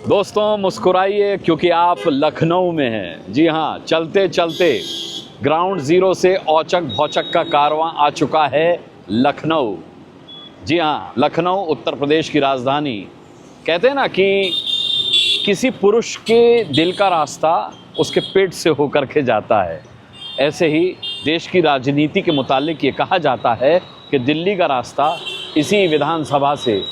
दोस्तों मुस्कुराइए क्योंकि आप लखनऊ में हैं। जी हाँ, चलते चलते ग्राउंड जीरो से औचक भौचक का कारवां आ चुका है लखनऊ। जी हाँ, लखनऊ उत्तर प्रदेश की राजधानी। कहते हैं ना कि किसी पुरुष के दिल का रास्ता उसके पेट से होकर के जाता है, ऐसे ही देश की राजनीति के मुतालिक ये कहा जाता है कि दिल्ली का रास्ता इसी विधानसभा से,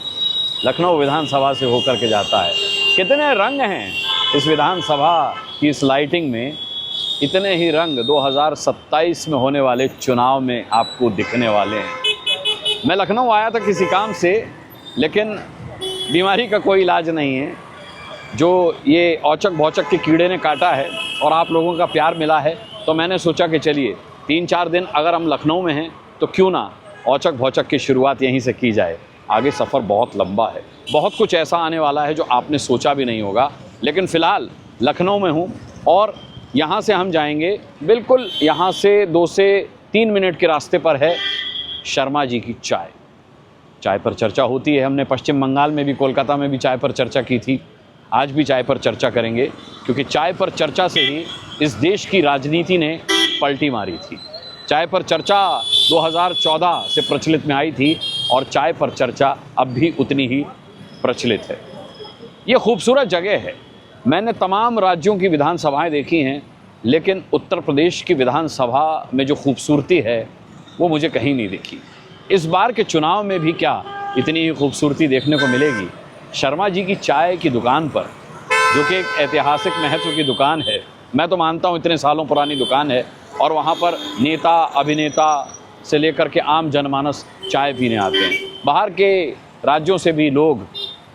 लखनऊ विधानसभा से होकर के जाता है। कितने रंग हैं इस विधानसभा की इस लाइटिंग में, इतने ही रंग 2027 में होने वाले चुनाव में आपको दिखने वाले हैं। मैं लखनऊ आया था किसी काम से, लेकिन बीमारी का कोई इलाज नहीं है। जो ये औचक भौचक के कीड़े ने काटा है और आप लोगों का प्यार मिला है, तो मैंने सोचा कि चलिए 3-4 दिन अगर हम लखनऊ में हैं तो क्यों ना औचक भौचक की शुरुआत यहीं से की जाए। आगे सफ़र बहुत लंबा है, बहुत कुछ ऐसा आने वाला है जो आपने सोचा भी नहीं होगा। लेकिन फ़िलहाल लखनऊ में हूँ और यहाँ से हम जाएंगे, बिल्कुल यहाँ से 2 से 3 मिनट के रास्ते पर है शर्मा जी की चाय। चाय पर चर्चा होती है, हमने पश्चिम बंगाल में भी, कोलकाता में भी चाय पर चर्चा की थी। आज भी चाय पर चर्चा करेंगे क्योंकि चाय पर चर्चा से ही इस देश की राजनीति ने पलटी मारी थी। चाय पर चर्चा 2014 से प्रचलित में आई थी और चाय पर चर्चा अब भी उतनी ही प्रचलित है। ये खूबसूरत जगह है। मैंने तमाम राज्यों की विधानसभाएं देखी हैं, लेकिन उत्तर प्रदेश की विधानसभा में जो खूबसूरती है वो मुझे कहीं नहीं दिखी। इस बार के चुनाव में भी क्या इतनी ही खूबसूरती देखने को मिलेगी? शर्मा जी की चाय की दुकान पर, जो कि एक ऐतिहासिक महत्व की दुकान है, मैं तो मानता हूँ इतने सालों पुरानी दुकान है, और वहाँ पर नेता, अभिनेता से लेकर के आम जनमानस चाय पीने आते हैं। बाहर के राज्यों से भी लोग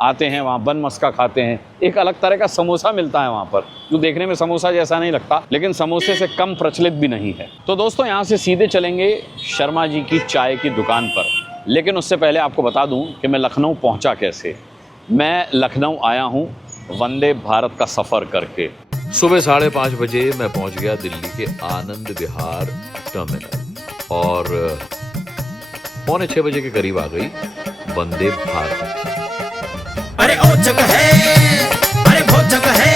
आते हैं, वहाँ बन मस्का खाते हैं। एक अलग तरह का समोसा मिलता है वहाँ पर, जो देखने में समोसा जैसा नहीं लगता, लेकिन समोसे से कम प्रचलित भी नहीं है। तो दोस्तों यहाँ से सीधे चलेंगे शर्मा जी की चाय की दुकान पर। लेकिन उससे पहले आपको बता दूँ कि मैं लखनऊ पहुँचा कैसे। मैं लखनऊ आया हूँ वंदे भारत का सफ़र करके। सुबह 5:30 बजे मैं पहुंच गया दिल्ली के आनंद विहार टर्मिनल और 5:45 बजे के करीब आ गई वंदे भारत। अरे ओचक है, अरे भोचक है,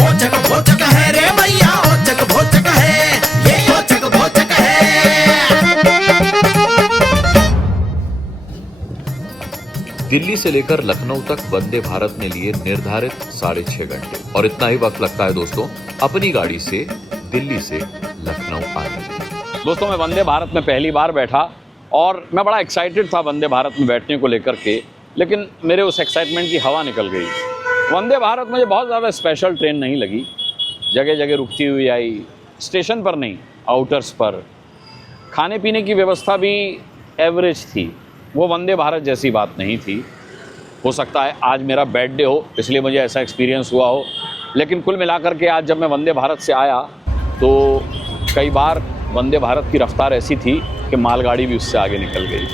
ओचक भोचक है रे भैया, ओचक भोचक है, ये ओचक भोचक है। दिल्ली से लेकर लखनऊ तक वंदे भारत ने लिए निर्धारित 6.5 घंटे, और इतना ही वक्त लगता है दोस्तों अपनी गाड़ी से दिल्ली से लखनऊ आने। दोस्तों मैं वंदे भारत में पहली बार बैठा और मैं बड़ा एक्साइटेड था वंदे भारत में बैठने को लेकर के, लेकिन मेरे उस एक्साइटमेंट की हवा निकल गई। वंदे भारत मुझे बहुत ज़्यादा स्पेशल ट्रेन नहीं लगी। जगह जगह रुकती हुई आई, स्टेशन पर नहीं, आउटर्स पर। खाने पीने की व्यवस्था भी एवरेज थी, वो वंदे भारत जैसी बात नहीं थी। हो सकता है आज मेरा बैड डे हो, इसलिए मुझे ऐसा एक्सपीरियंस हुआ हो, लेकिन कुल मिलाकर के आज जब मैं वंदे भारत से आया तो कई बार वंदे भारत की रफ्तार ऐसी थी कि मालगाड़ी भी उससे आगे निकल गई।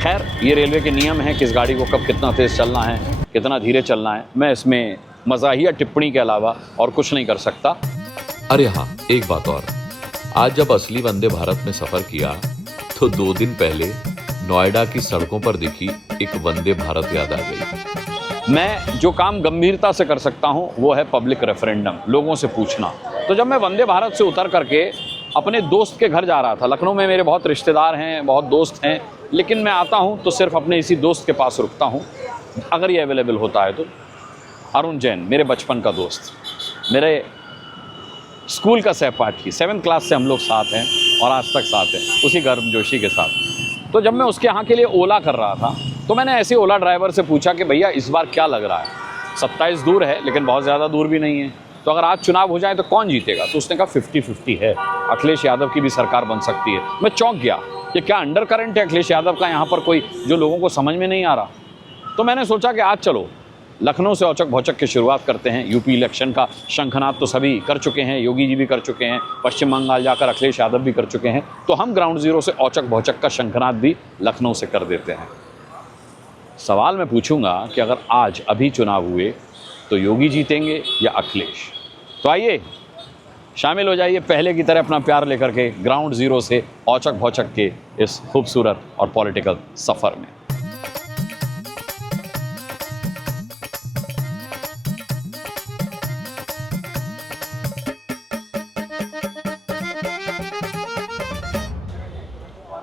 खैर, ये रेलवे के नियम हैं, किस गाड़ी को कब कितना तेज़ चलना है, कितना धीरे चलना है। मैं इसमें मज़ाहिया टिप्पणी के अलावा और कुछ नहीं कर सकता। अरे हाँ, एक बात और, आज जब असली वंदे भारत में सफर किया तो 2 दिन पहले नोएडा की सड़कों पर दिखी एक वंदे भारत याद आ गई। मैं जो काम गंभीरता से कर सकता हूं वो है पब्लिक रेफरेंडम, लोगों से पूछना। तो जब मैं वंदे भारत से उतर करके अपने दोस्त के घर जा रहा था, लखनऊ में मेरे बहुत रिश्तेदार हैं, बहुत दोस्त हैं, लेकिन मैं आता हूं तो सिर्फ अपने इसी दोस्त के पास रुकता हूं अगर ये अवेलेबल होता है तो। अरुण जैन, मेरे बचपन का दोस्त, मेरे स्कूल का सहपाठी, 7th क्लास से हम लोग साथ हैं और आज तक साथ हैं, उसी गर्मजोशी के साथ। तो जब मैं उसके यहाँ के लिए ओला कर रहा था तो मैंने ऐसे ओला ड्राइवर से पूछा कि भैया इस बार क्या लग रहा है? 27 दूर है लेकिन बहुत ज़्यादा दूर भी नहीं है, तो अगर आज चुनाव हो जाए तो कौन जीतेगा? तो उसने कहा 50-50 है, अखिलेश यादव की भी सरकार बन सकती है। मैं चौंक गया कि क्या अंडर करंट है अखिलेश यादव का यहाँ पर कोई, जो लोगों को समझ में नहीं आ रहा। तो मैंने सोचा कि आज चलो लखनऊ से औचक भौचक की शुरुआत करते हैं। यूपी इलेक्शन का शंखनाद तो सभी कर चुके हैं, योगी जी भी कर चुके हैं, पश्चिम बंगाल जाकर अखिलेश यादव भी कर चुके हैं, तो हम ग्राउंड जीरो से औचक भौचक का शंखनाद भी लखनऊ से कर देते हैं। सवाल मैं पूछूंगा कि अगर आज अभी चुनाव हुए तो योगी जीतेंगे या अखिलेश? तो आइए शामिल हो जाइए पहले की तरह अपना प्यार लेकर के ग्राउंड जीरो से औचक भौचक के इस खूबसूरत और पॉलिटिकल सफ़र में।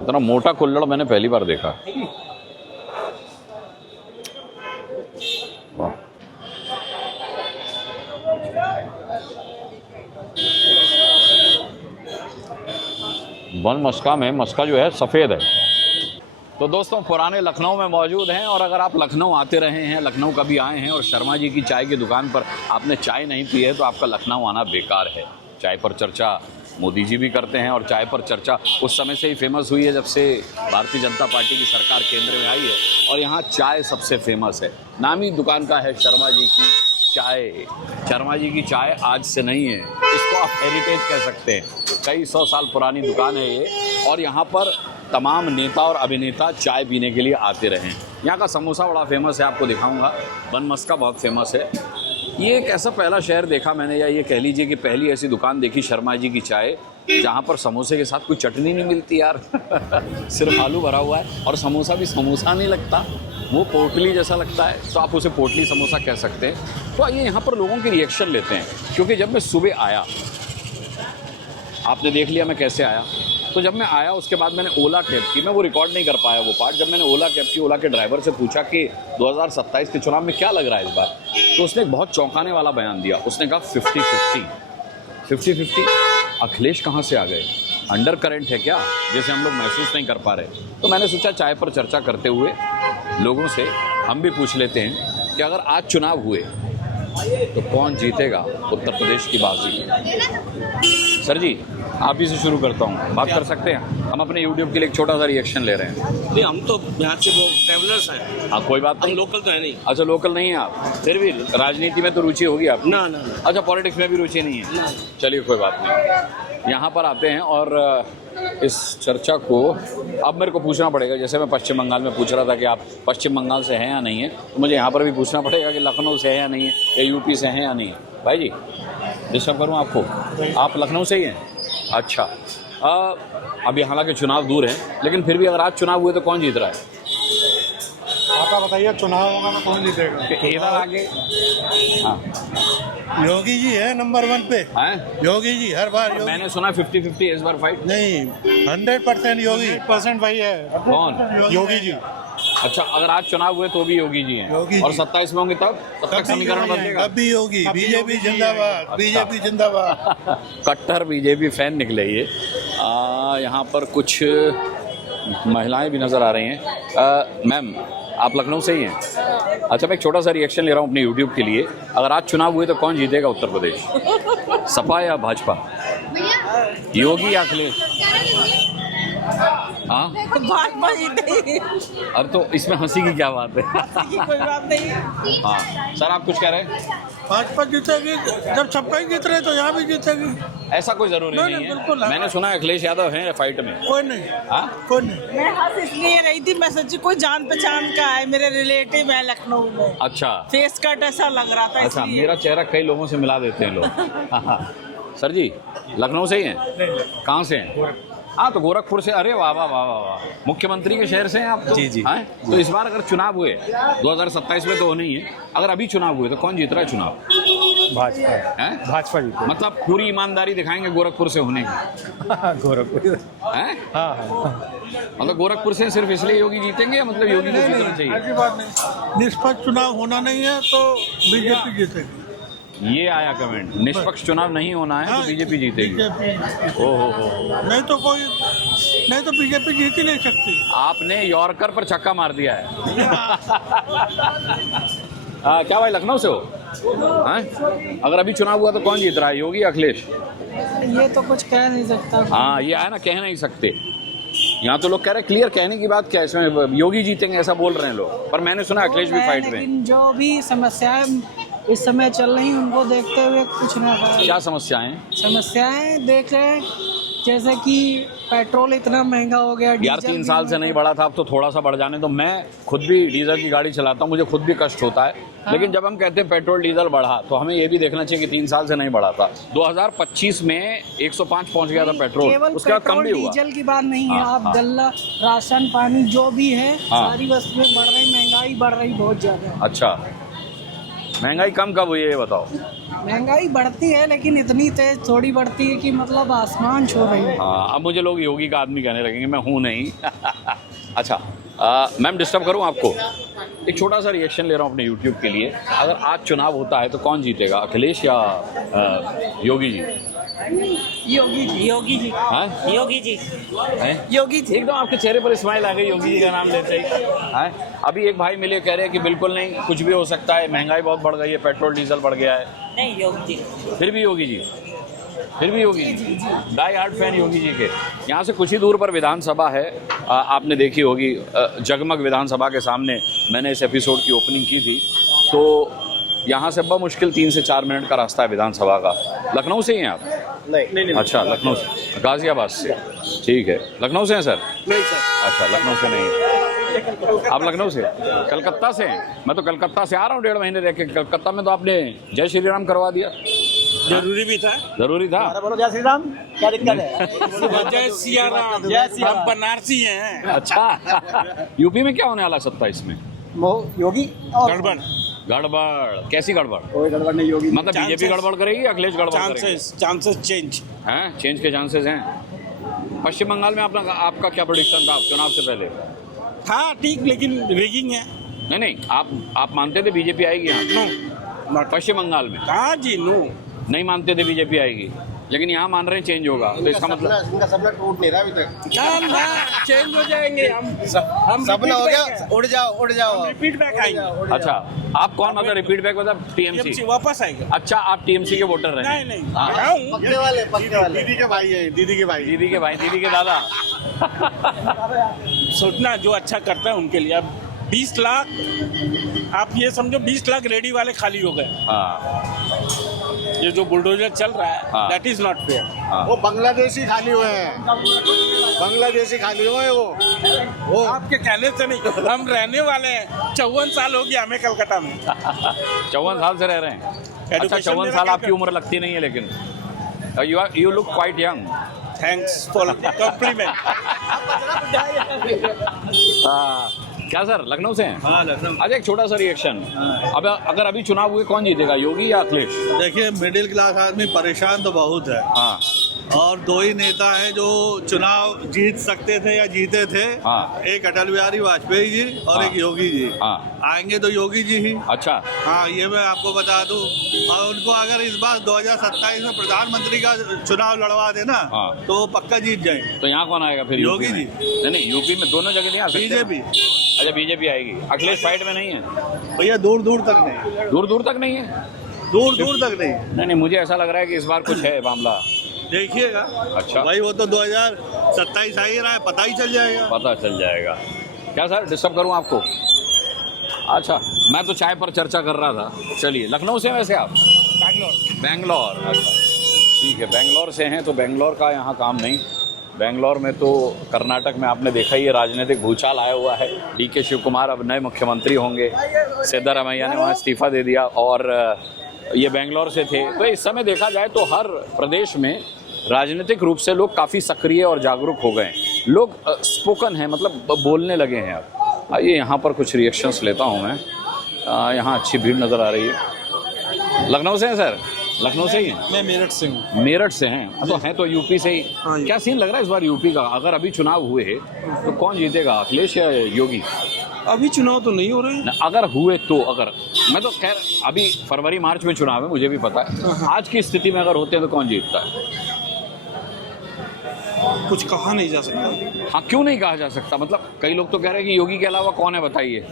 इतना मोटा कुल्हड़ मैंने पहली बार देखा। वाह, बन मस्का में मस्का जो है सफ़ेद है। तो दोस्तों पुराने लखनऊ में मौजूद हैं, और अगर आप लखनऊ आते रहे हैं, लखनऊ कभी आए हैं और शर्मा जी की चाय की दुकान पर आपने चाय नहीं पी है तो आपका लखनऊ आना बेकार है। चाय पर चर्चा मोदी जी भी करते हैं, और चाय पर चर्चा उस समय से ही फेमस हुई है जब से भारतीय जनता पार्टी की सरकार केंद्र में आई है, और यहाँ चाय सबसे फेमस है। नाम ही दुकान का है शर्मा जी की चाय। शर्मा जी की चाय आज से नहीं है, इसको आप हेरिटेज कह सकते हैं। कई 100 साल पुरानी दुकान है ये, और यहाँ पर तमाम नेता और अभिनेता चाय पीने के लिए आते रहे हैं। यहाँ का समोसा बड़ा फेमस है, आपको दिखाऊंगा। बन मस्का बहुत फेमस है। ये एक ऐसा पहला शहर देखा मैंने, या ये कह लीजिए कि पहली ऐसी दुकान देखी शर्मा जी की चाय जहाँ पर समोसे के साथ कोई चटनी नहीं मिलती यार। सिर्फ आलू भरा हुआ है, और समोसा भी समोसा नहीं लगता, वो पोटली जैसा लगता है, तो आप उसे पोटली समोसा कह सकते हैं। तो आइए यहाँ पर लोगों की रिएक्शन लेते हैं, क्योंकि जब मैं सुबह आया, आपने देख लिया मैं कैसे आया, तो जब मैं आया उसके बाद मैंने ओला कैब की, मैं वो रिकॉर्ड नहीं कर पाया वो पार्ट। जब मैंने ओला कैब की, ओला के ड्राइवर से पूछा कि 2027 के चुनाव में क्या लग रहा है इस बार, तो उसने एक बहुत चौंकाने वाला बयान दिया। उसने कहा 50-50 अखिलेश कहाँ से आ गए, अंडर करंट है क्या, जैसे हम लोग महसूस नहीं कर पा रहे। तो मैंने सोचा चाय पर चर्चा करते हुए लोगों से हम भी पूछ लेते हैं कि अगर आज चुनाव हुए तो कौन जीतेगा उत्तर प्रदेश की बाजी। सर जी, आप ही से शुरू करता हूँ, बात कर सकते हैं? हम अपने यूट्यूब के लिए एक छोटा सा रिएक्शन ले रहे हैं। नहीं, हम तो यहाँ से वो ट्रेवलर्स हैं। हाँ, कोई बात हम नहीं। लोकल तो है नहीं। अच्छा, लोकल नहीं है आप, फिर भी राजनीति में तो रुचि होगी आप? ना ना। अच्छा, पॉलिटिक्स में भी रुचि नहीं है? ना। चलिए कोई बात नहीं। यहाँ पर आते हैं, और इस चर्चा को अब मेरे को पूछना पड़ेगा। जैसे मैं पश्चिम बंगाल में पूछ रहा था कि आप पश्चिम बंगाल से हैं या नहीं है, तो मुझे यहाँ पर भी पूछना पड़ेगा कि लखनऊ से है या नहीं है, या यूपी से हैं या नहीं है। भाई जी, डिस्टर्ब करूँ आपको? आप लखनऊ से ही हैं? अच्छा। अभी हालांकि चुनाव दूर है, लेकिन फिर भी अगर आज चुनाव हुए तो कौन जीत रहा है? आप बताइए, चुनाव होगा तो कौन जीतेगा? इधर आगे। हाँ, योगी जी है नंबर 1 पे। हैं? योगी जी हर बार योगी। मैंने सुना 50-50 इस बार फाइट। नहीं, 100% योगी। 100% भाई है। कौन? योगी जी। अच्छा, अगर आज चुनाव हुए तो भी योगी जी हैं, योगी और जी। 27 में होंगे तब तक समीकरण बदलेगा। अब भी योगी। बीजेपी जिंदाबाद, बीजेपी जिंदाबाद। कट्टर बीजेपी फैन निकले ये। यहाँ पर कुछ महिलाएं भी नज़र आ रही हैं। मैम, आप लखनऊ से ही हैं? अच्छा, मैं एक छोटा सा रिएक्शन ले रहा हूँ अपने यूट्यूब के लिए। अगर आज चुनाव हुए तो कौन जीतेगा उत्तर प्रदेश, सपा या भाजपा, योगी या अखिलेश? हाँ, भाजपा जीतेगी। अरे तो इसमें हंसी की क्या बात है? कोई बात नहीं। हाँ सर, आप कुछ कह रहे हैं? भाजपा जीतेगी, जब सबका ही जीत रहे तो यहाँ भी जीतेगी। ऐसा कोई जरूरी नहीं है। बिल्कुल है। मैंने सुना है अखिलेश यादव हैं फाइट में। कोई नहीं, हाँ, कोई नहीं। मैं हंस इसलिए रही थी, मैं सोची कोई जान पहचान का है, मेरे रिलेटिव है लखनऊ में, अच्छा फेस कट ऐसा लग रहा था अच्छा, इसलिए। मेरा चेहरा कई लोगों से मिला देते हैं लोग। हाँ। सर जी, लखनऊ से ही हैं? कहाँ से हैं? हाँ, तो गोरखपुर से। अरे वाह वाह वाह वाह वाह, मुख्यमंत्री के शहर से हैं आप तो? जी जी। हाँ? तो इस बार अगर चुनाव हुए 2027 में तो नहीं है, अगर अभी चुनाव हुए तो कौन जीत रहा है चुनाव? भाजपा। हैं? भाजपा जीते। मतलब पूरी ईमानदारी दिखाएंगे गोरखपुर से होने की? गोरखपुर। हैं? हाँ। मतलब गोरखपुर से सिर्फ इसलिए योगी जीतेंगे, या मतलब योगी को जीतना चाहिए? ऐसी बात नहीं, निष्पक्ष चुनाव होना नहीं है तो बीजेपी जीतेगी। ये आया कमेंट, निष्पक्ष चुनाव नहीं होना है तो बीजेपी जीतेगी। ओहो हो, नहीं तो बीजेपी जीत ही नहीं सकती। आपने यॉर्कर पर छक्का मार दिया है। क्या भाई, लखनऊ से हो? हैं? अगर अभी चुनाव हुआ तो कौन जीत रहा है, योगी या अखिलेश? ये तो कुछ कह नहीं सकता। हाँ, ये आया ना, कह नहीं सकते। यहाँ तो लोग कह रहे हैं क्लियर, कहने की बात क्या है इसमें, योगी जीतेंगे ऐसा बोल रहे हैं लोग, पर मैंने सुना अखिलेश भी फाइट में। लेकिन जो भी समस्याएं इस समय चल रही उनको देखते हुए कुछ ना कहा। क्या समस्याएं? समस्याएं देख रहे हैं, जैसे कि पेट्रोल इतना महंगा हो गया, यार 3 साल से नहीं बढ़ा था, अब तो थोड़ा सा बढ़ जाने दो। मैं खुद भी डीजल की गाड़ी चलाता हूँ, मुझे खुद भी कष्ट होता है। लेकिन जब हम कहते हैं पेट्रोल डीजल बढ़ा, तो हमें ये भी देखना चाहिए कि 3 साल से नहीं बढ़ा था। 2025 में 105 पहुंच गया था पेट्रोल, केवल उसके बाद कम पेट्रोल भी हुआ। डीजल की बात नहीं है, हाँ, आप हाँ। गल्ला, राशन पानी जो भी है, हाँ। सारी वस्तुएं बढ़ रही, महंगाई बढ़ रही बहुत ज्यादा। अच्छा, महंगाई कम कब हुई है ये बताओ? महंगाई बढ़ती है लेकिन इतनी तेज थोड़ी बढ़ती है कि मतलब आसमान छू रही है। हाँ, अब मुझे लोग योगी का आदमी कहने लगेंगे, मैं हूँ नहीं। अच्छा, मैम डिस्टर्ब करूँ आपको? एक छोटा सा रिएक्शन ले रहा हूँ अपने यूट्यूब के लिए। अगर आज चुनाव होता है तो कौन जीतेगा, अखिलेश या योगी जी? योगी जी। योगी जी। हाँ, योगी जी। हैं? योगी जी। एकदम आपके चेहरे पर स्माइल आ गई योगी जी का नाम लेते ही। हैं? अभी एक भाई मिले कह रहे हैं कि बिल्कुल नहीं, कुछ भी हो सकता है, महंगाई बहुत बढ़ गई है, पेट्रोल डीजल बढ़ गया है। नहीं, योगी जी। फिर भी योगी जी, फिर भी Yogi ji, die hard fan Yogi ji के। यहाँ से कुछ ही दूर पर विधानसभा है, आपने देखी होगी, जगमग विधानसभा के सामने मैंने इस एपिसोड की ओपनिंग की थी। तो यहाँ से मुश्किल 3 से 4 मिनट का रास्ता है विधानसभा का। लखनऊ से ही हैं आप? नहीं। अच्छा, लखनऊ से, गाजियाबाद से, ठीक है। लखनऊ से हैं सर? नहीं सर। अच्छा, लखनऊ से नहीं, आप लखनऊ से, कलकत्ता से हैं? मैं तो कलकत्ता से आ रहा हूँ 1.5 महीने रह के। कलकत्ता में तो आपने जय श्री राम करवा दिया। जरूरी भी था। जरूरी था? बोलो जय श्री राम, क्या दिक्कत है? जय सिया राम, हम बनारसी हैं। अच्छा, यूपी में क्या होने वाला 27 में? योगी गड़बड़ गड़बड़? कैसी गड़बड़? कोई गड़बड़ नहीं, योगी। मतलब बीजेपी गड़बड़ करेगी, अखिलेश गड़बड़ करेगी? चांसेस चेंज हैं, चेंज के चांसेस हैं। पश्चिम बंगाल में आपका क्या प्रेडिक्शन था चुनाव से पहले? था ठीक, लेकिन रिगिंग है। नहीं, आप मानते थे बीजेपी आएगी यहाँ? नो, नॉट पश्चिम बंगाल में कहा जी, नो नहीं मानते थे बीजेपी आएगी, लेकिन यहाँ मान रहे हैं चेंज होगा, तो इसका मतलब इनका सपना टूट नहीं रहा अभी तक। ना चेंज हो जाएंगे हम सपना हो गया, उड़ जाओ रिपीट बैक आएंगे। अच्छा, आप कौन मतलब रिपीट बैक मतलब टीएमसी? वापस आएगा। अच्छा, आप टीएमसी के वोटर रहे? नहीं, हाँ। पकड़े वाले दीदी के भाई है, दीदी के भाई, दीदी के दादा। सोचना जो अच्छा करता है उनके लिए। अब 20 लाख, आप ये समझो 20 लाख रेडी वाले खाली हो गए। हाँ, ये जो बुलडोजर चल रहा हाँ। है, दैट इज नॉट फेयर। हाँ। वो बांग्लादेशी खाली हुए हैं, बांग्लादेशी खाली हुए हैं वो आपके कहने से नहीं, हम रहने वाले हैं। 54 साल हो गया हमें कलकत्ता में। 54 साल से रह रहे हैं? अच्छा, Education 54 मेरा साल क्या आपकी उम्र लगती नहीं है, लेकिन you look quite young. Thanks for compliment. क्या सर, लखनऊ से हैं? हाँ, लखनऊ। अच्छा, एक छोटा सा रिएक्शन। अब अगर अभी चुनाव हुए, कौन जीतेगा, योगी या अखिलेश? देखिए, मिडिल क्लास आदमी परेशान तो बहुत है, हाँ, और 2 ही नेता हैं जो चुनाव जीत सकते थे या जीते थे। हाँ। एक अटल बिहारी वाजपेयी जी और हाँ। एक योगी जी। हाँ। आएंगे तो योगी जी ही। अच्छा, हाँ, ये मैं आपको बता दूं। और उनको अगर इस बार 2027 में प्रधानमंत्री का चुनाव लड़वा देना, हाँ। तो वो पक्का जीत जाएंगे। तो यहाँ कौन आएगा फिर? योगी यूपी में? नहीं, यूपी में दोनों जगह नहीं आ सकते। बीजेपी। अच्छा, बीजेपी आएगी। अखिलेश फाइट में नहीं है? भैया दूर दूर तक नहीं, दूर तक नहीं है? दूर दूर तक नहीं। नहीं, मुझे ऐसा लग रहा है कि इस बार कुछ है मामला। देखिएगा। अच्छा। भाई वो तो 2027 आ ही रहा है, पता ही चल जाएगा। पता चल जाएगा। क्या सर, डिस्टर्ब करूं आपको? अच्छा, मैं तो चाय पर चर्चा कर रहा था। चलिए, लखनऊ से वैसे आप? बेंगलोर। अच्छा, ठीक है, बेंगलोर से हैं तो बेंगलोर का यहाँ काम नहीं। बेंगलोर में तो कर्नाटक में आपने देखा ही है, राजनीतिक भूचाल आया हुआ है। डीके शिव कुमार अब नए मुख्यमंत्री होंगे। सिद्धारमैया ने वहाँ इस्तीफा दे दिया, और ये बेंगलोर से थे। तो इस समय देखा जाए तो हर प्रदेश में राजनीतिक रूप से लोग काफ़ी सक्रिय और जागरूक हो गए हैं। लोग स्पोकन हैं, मतलब बोलने लगे हैं अब। आइए यहाँ पर कुछ रिएक्शंस लेता हूँ मैं। यहाँ अच्छी भीड़ नज़र आ रही है। लखनऊ से हैं सर? लखनऊ से ही हैं? मैं मेरठ से हूँ। मेरठ से हैं, तो हैं तो यूपी से ही। हाँ, क्या सीन लग रहा है इस बार यूपी का? अगर अभी चुनाव हुए तो कौन जीतेगा, अखिलेश या योगी? अभी चुनाव तो नहीं हो रहे हैं। अगर हुए तो, अगर मैं तो खैर अभी फरवरी मार्च में चुनाव है, मुझे भी पता है। आज की स्थिति में अगर होते हैं तो कौन जीतता है? कुछ कहा नहीं जा सकता। हाँ, क्यों नहीं कहा जा सकता? मतलब कई लोग तो कह रहे हैं कि योगी के अलावा कौन है, बताइए।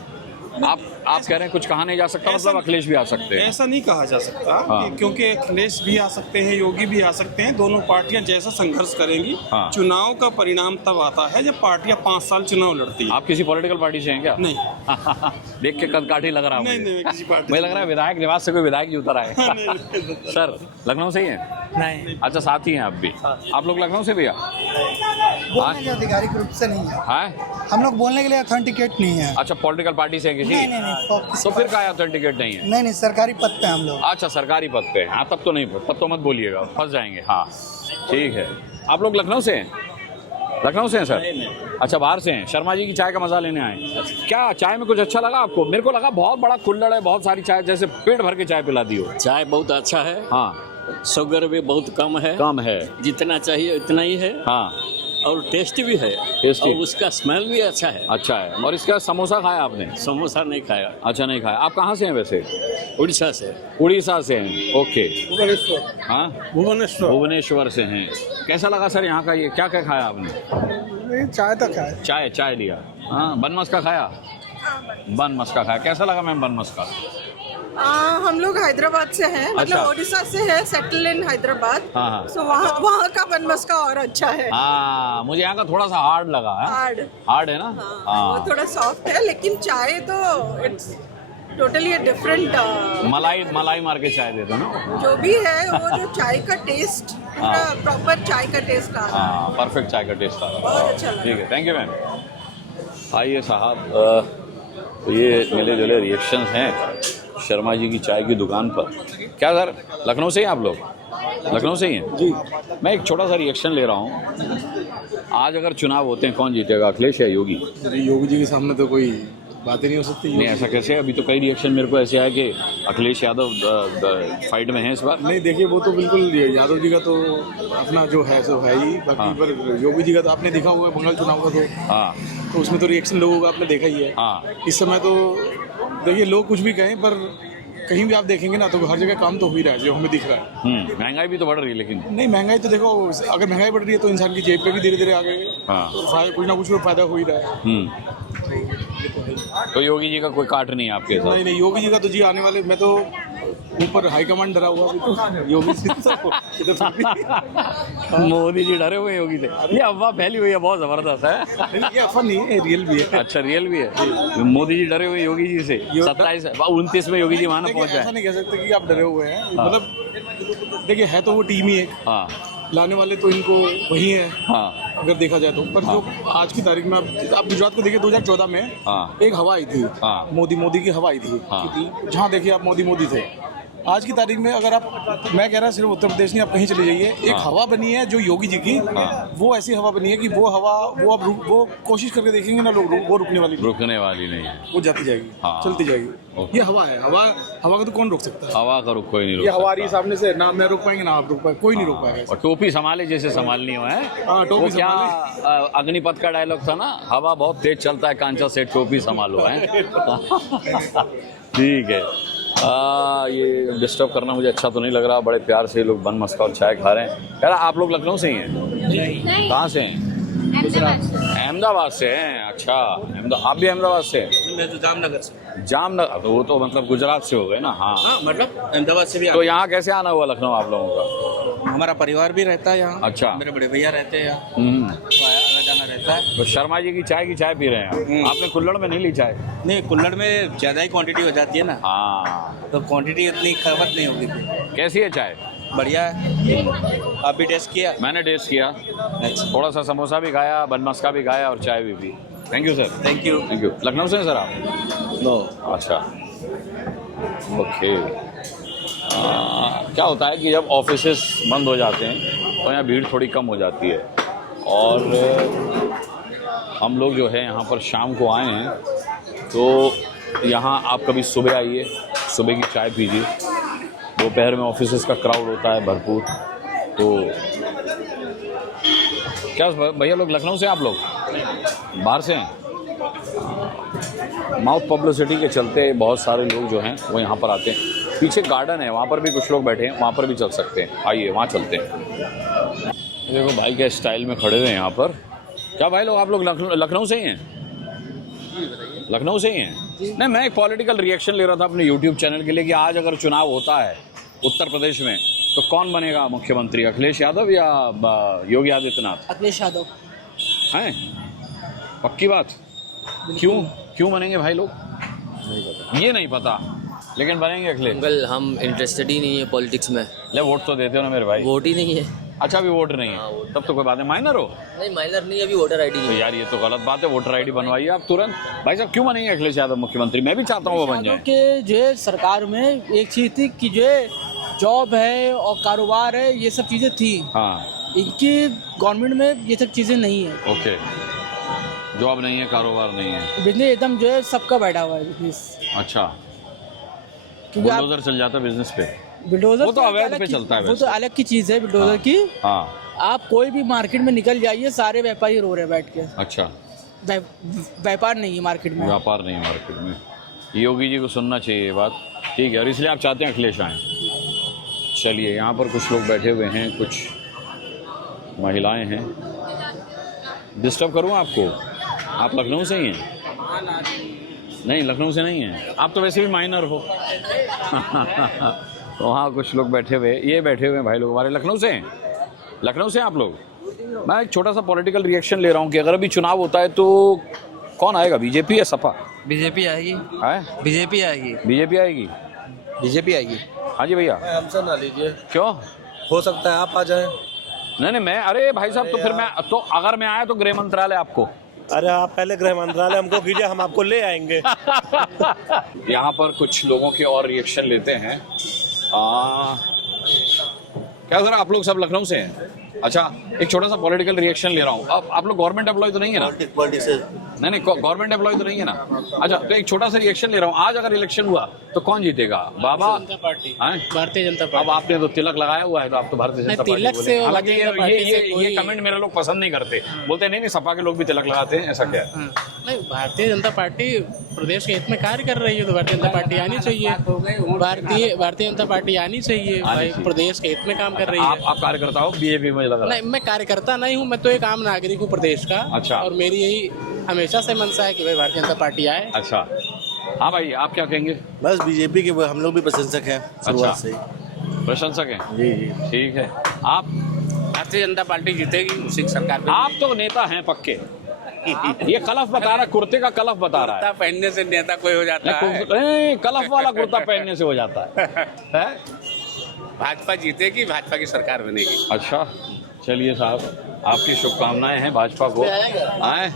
आप कह रहे हैं कुछ कहा नहीं जा सकता, मतलब अखिलेश भी आ सकते हैं? ऐसा नहीं कहा जा सकता हाँ। क्योंकि अखिलेश भी आ सकते हैं, योगी भी आ सकते हैं। दोनों पार्टियां जैसा संघर्ष करेंगी, हाँ। चुनाव का परिणाम तब आता है जब पार्टियां 5 साल चुनाव लड़ती हैं। आप किसी पॉलिटिकल पार्टी से हैं क्या? नहीं। देख के कदकाठी लग रहा है नहीं, मुझे। नहीं, किसी पार्टी मुझे लग रहा है विधायक निवास से कोई विधायक ही उतर आए। सर, लखनऊ से ही हैं? नहीं, अच्छा, साथ ही हैं आप भी? आप लोग लखनऊ से भैया? बोलने के आधिकारिक रूप से नहीं है। हाँ, हम लोग बोलने के लिए अथेंटिकेट नहीं है। अच्छा, पॉलिटिकल पार्टी से हैं किसी? नहीं, तो फिर क्या ऑथेंटिकेट नहीं है? नहीं, सरकारी पद पे हम लोग। अच्छा, सरकारी पद पे। हाँ, तब तो नहीं, तब तो मत बोलिएगा, फंस जाएंगे। हाँ, ठीक है। आप लोग लखनऊ से हैं? लखनऊ से हैं सर? अच्छा, बाहर से हैं। शर्मा जी की चाय का मजा लेने आए। क्या चाय में कुछ अच्छा लगा आपको? मेरे को लगा बहुत बड़ा कुल्हड़ है, बहुत सारी चाय, जैसे पेट भर के चाय पिला दी हो। चाय बहुत अच्छा है, हाँ, शुगर भी बहुत कम है, कम है, जितना चाहिए उतना ही है, हाँ, और टेस्ट भी है, टेस्टी, और उसका स्मेल भी अच्छा है। अच्छा है। और इसका समोसा खाया आपने? समोसा नहीं खाया। अच्छा, नहीं खाया। आप कहाँ से हैं वैसे? उड़ीसा से। उड़ीसा से हैं, ओके। भुवनेश्वर। हाँ, भुवनेश्वर। भुवनेश्वर से हैं। कैसा लगा सर यहाँ का? ये क्या क्या खाया आपने? नहीं, चाय तक है। चाय लिया। हाँ, बन मस्का खाया? बन मस्का खाया। कैसा लगा मैम बन मस्का? हम लोग हैदराबाद से हैं, मतलब अच्छा। उड़ीसा से है, सेटल इन हैदराबाद। हाँ, हाँ। सो वहाँ का बन मस्का और अच्छा है। हाँ, मुझे यहाँ का थोड़ा सा हार्ड लगा है। हार्ड है ना? हाँ, वो थोड़ा सॉफ्ट है, लेकिन चाय तो इट्स टोटली डिफरेंट। मलाई मार के चाय देते ना? जो भी है वो जो चाय का टेस्ट, पूरा प्रॉपर चाय का टेस्ट आ रहा है। हाँ, परफेक्ट चाय का टेस्ट आ रहा है। बहुत अच्छा लगा। ठीक है, थैंक यू मैम। आइए साहब, तो ये मिले जुले रिएक्शंस हैं शर्मा जी की चाय की दुकान पर। क्या सर, लखनऊ से ही आप लोग? लखनऊ से ही हैं जी। मैं एक छोटा सा रिएक्शन ले रहा हूँ। आज अगर चुनाव होते हैं, कौन जीतेगा, अखिलेश या योगी? योगी जी के सामने तो कोई बात ही नहीं हो सकती। नहीं, ऐसा कैसे? अभी तो कई रिएक्शन मेरे को ऐसे आया कि अखिलेश यादव फाइट में है इस बार। नहीं, देखिए वो तो बिल्कुल यादव जी का तो अपना जो है सो है ही, बाकी पर योगी जी का तो आपने देखा होगा बंगाल चुनाव का, तो उसमें तो रिएक्शन लोगों का आपने देखा ही है। इस समय तो देखिए लोग कुछ भी कहें, पर कहीं भी आप देखेंगे ना तो हर जगह काम तो हो ही रहा है, जो हमें दिख रहा है। महंगाई भी तो बढ़ रही है, लेकिन नहीं, महंगाई तो देखो, अगर महंगाई बढ़ रही है तो इंसान की जेब पे भी धीरे धीरे आ गए, तो कुछ ना कुछ फायदा हो ही रहा है। तो योगी जी का कोई काट नहीं है आपके साथ? नहीं, योगी जी का तो जी आने वाले, मैं तो ऊपर हाईकमांड डरा हुआ अभी तो योगी जी मोदी जी डरे हुए योगी से। ये अफवाह फैली हुई है, बहुत जबरदस्त है। ये अफवाह नहीं है, रियल भी है। अच्छा, रियल भी है। मोदी जी डरे हुए योगी जी से। 27-29 में योगी जी वहां पहुंच जाए। ऐसा नहीं कह सकते कि आप डरे हुए हैं, मतलब देखिए है तो वो टीम ही एक, लाने वाले तो इनको वही है। अगर देखा जाए तो, पर जो आज की तारीख में आप गुजरात को देखिए, 2014 में एक हवा आई थी, मोदी की हवा आई थी, जहाँ देखिए आप मोदी थे। आज की तारीख में अगर आप, मैं कह रहा सिर्फ उत्तर प्रदेश नहीं, आप कहीं चले जाइए, एक हवा बनी है जो योगी जी की, वो ऐसी हवा बनी है कि वो हवा, वो कोशिश करके देखेंगे ना लोग, वो रुकने वाली नहीं है, वो जाती जाएगी, चलती जाएगी। ये हवा है, हवा का तो कौन रोक सकता है? हवा का रुख कोई नहीं रोक ये सकता। हमारे सामने से ना मैं रोक पाएंगे ना आप रोक पाएंगे, कोई नहीं रोक पाएगा। और टोपी संभाले जैसे संभालनी हो है। टोपी क्या अग्निपथ का डायलॉग था ना, हवा बहुत तेज चलता है कांचा से, टोपी संभालो है। ठीक है। ये डिस्टर्ब करना मुझे अच्छा तो नहीं लग रहा। बड़े प्यार से लोग बन मस्का और चाय खा रहे हैं। यार आप लोग लखनऊ से ही हैं? कहाँ से हैं? अहमदाबाद से हैं। अच्छा, आप भी अहमदाबाद से हैं? मैं तो जामनगर से। जामनगर, तो वो तो मतलब गुजरात से हो गए ना। हाँ, मतलब अहमदाबाद से भी। तो यहाँ कैसे आना हुआ लखनऊ आप लोगों का? हमारा परिवार भी रहता है यहाँ। अच्छा, मेरे बड़े भैया रहते हैं यहाँ, तो आना जाना रहता है। तो शर्मा जी की चाय पी रहे हैं आपने कुल्हड़ में नहीं ली चाय? नहीं, कुल्हड़ में ज़्यादा ही क्वांटिटी हो जाती है ना। हाँ, तो क्वांटिटी इतनी खपत नहीं होगी। कैसी है चाय? बढ़िया है। आप भी टेस्ट किया? मैंने टेस्ट किया। अच्छा, थोड़ा सा समोसा भी खाया, बन मस्का भी खाया और चाय भी P. Thank you sir. Thank you. Lucknow से हैं सर आप? नो। अच्छा, ओके। क्या होता है कि जब ऑफिसेस बंद हो जाते हैं तो यहाँ भीड़ थोड़ी कम हो जाती है, और हम लोग जो है यहाँ पर शाम को आए हैं, तो यहाँ आप कभी सुबह आइए, सुबह की चाय पीजिए। दोपहर में ऑफिसेस का क्राउड होता है भरपूर। तो क्या भैया लोग लखनऊ से, आप लोग बाहर से हैं? माउथ पब्लिसिटी के चलते बहुत सारे लोग जो हैं वो यहाँ पर आते हैं। पीछे गार्डन है, वहाँ पर भी कुछ लोग बैठे हैं, वहाँ पर भी चल सकते हैं। आइए वहाँ चलते हैं। देखो भाई क्या स्टाइल में खड़े हुए हैं यहाँ पर। क्या भाई लोग आप लोग लखनऊ से ही हैं? लखनऊ से ही हैं? नहीं, मैं एक पॉलिटिकल रिएक्शन ले रहा था अपने यूट्यूब चैनल के लिए कि आज अगर चुनाव होता है उत्तर प्रदेश में तो कौन बनेगा मुख्यमंत्री, अखिलेश यादव या योगी आदित्यनाथ? अखिलेश यादव। हैं? पक्की बात? क्यों बनेंगे भाई लोग? ये नहीं पता, लेकिन बनेंगे अखिलेश। अंकल हम इंटरेस्टेड ही नहीं है पॉलिटिक्स में। ले वोट तो देते हो ना मेरे भाई। वोट ही नहीं है। अच्छा, अभी वोट नहीं है? तब तो कोई बात नहीं। माइनर हो? नहीं, माइनर नहीं, अभी वोटर आईडी नहीं। तो यार ये तो गलत बात है। वोटर आईडी बनवाइए आप तुरंत। भाई साहब क्यों बनेंगे अखिलेश यादव मुख्यमंत्री? मैं भी चाहता हूँ वो बन जाए। के जो सरकार में एक चीज थी कि जो जॉब है और कारोबार है, ये सब चीजें थी। हाँ, इनकी गवर्नमेंट में ये सब चीज़ें नहीं है। ओके, जॉब नहीं है, कारोबार नहीं है, बिजनेस एकदम जो है सबका बैठा हुआ है बिजनेस। अच्छा, क्योंकि आप बुलडोजर चल जाता है बिजनेस पे, बुलडोजर वो तो अवैध पे चलता है वो तो वैसे। अलग की चीज़ है बुलडोजर की। हाँ, आप कोई भी मार्केट में निकल जाइए, सारे व्यापारी रो रहे हैं बैठ के। अच्छा, व्यापार नहीं है मार्केट में। व्यापार नहीं है मार्केट में। योगी जी को सुनना चाहिए ये बात, ठीक है, और इसलिए आप चाहते हैं अखिलेश आए। चलिए, यहाँ पर कुछ लोग बैठे हुए हैं, कुछ महिलाएं हैं। डिस्टर्ब करूँ आपको? आप लखनऊ से ही हैं? नहीं, लखनऊ से नहीं हैं आप, तो वैसे भी माइनर हो। तो वहाँ कुछ लोग बैठे हुए, ये बैठे हुए हैं भाई लोग हमारे, लखनऊ से हैं। लखनऊ से हैं आप लोग? मैं एक छोटा सा पॉलिटिकल रिएक्शन ले रहा हूँ कि अगर अभी चुनाव होता है तो कौन आएगा, बीजेपी या सपा? बीजेपी आएगी। है, बीजेपी आएगी। बीजेपी आएगी? बीजेपी आएगी। हाँ जी भैया। हमसे ना लीजिए, क्यों? हो सकता है आप आ जाए। नहीं, मैं, अरे भाई साहब, तो फिर मैं, तो अगर मैं आया तो गृह मंत्रालय आपको? अरे आप पहले गृह मंत्रालय हमको कीजिए, हम आपको ले आएंगे। यहाँ पर कुछ लोगों के और रिएक्शन लेते हैं। क्या सर, आप लोग सब लखनऊ से हैं? अच्छा, एक छोटा सा पॉलिटिकल रिएक्शन ले रहा हूँ। अब आप लोग गवर्नमेंट एम्प्लॉय तो नहीं है ना? नहीं, गवर्नमेंट एम्प्लॉय तो नहीं है ना? अच्छा, तो एक छोटा सा रिएक्शन ले रहा हूँ। आज अगर इलेक्शन हुआ तो कौन जीतेगा? बाबा जनता पार्टी, हैं? भारतीय जनता पार्टी। अब आपने तो तिलक लगाया हुआ है, तो आप तो भारतीय जनता पार्टी तिलक बोले। से हालांकि भारतीय ये कमेंट मेरे लोग पसंद नहीं करते, बोलते नहीं सपा के लोग भी तिलक लगाते हैं, ऐसा क्या है? नहीं, भारतीय जनता पार्टी प्रदेश के हित में कार्य कर रही है, तो भारतीय जनता पार्टी आनी चाहिए। भारतीय जनता पार्टी आनी चाहिए भाई, प्रदेश के हित में काम कर रही है। आप कार्यकर्ता हो बीजेपी में? लग रहा नहीं, मैं कार्यकर्ता नहीं हूँ, मैं तो एक आम नागरिक हूँ प्रदेश का। अच्छा। और मेरी यही हमेशा से मंशा है कि भाई भारतीय जनता पार्टी आए। अच्छा, हाँ भाई, आप क्या कहेंगे? बस बीजेपी के हम लोग भी प्रशंसक हैं शुरुआत से ही। प्रशंसक हैं? जी जी, ठीक है। आप? भारतीय जनता पार्टी जीतेगी, उसी सरकार पे। आप तो नेता हैं पक्के। ये कलफ बता रहा है, कुर्ते का कलफ बता रहा है। पहनने से नेता कोई हो जाता है? नहीं, कलफ वाला कुर्ता पहनने से हो जाता है? भाजपा जीतेगी, भाजपा की सरकार बनेगी। अच्छा, चलिए साहब, आपकी शुभकामनाएं हैं भाजपा को। आए,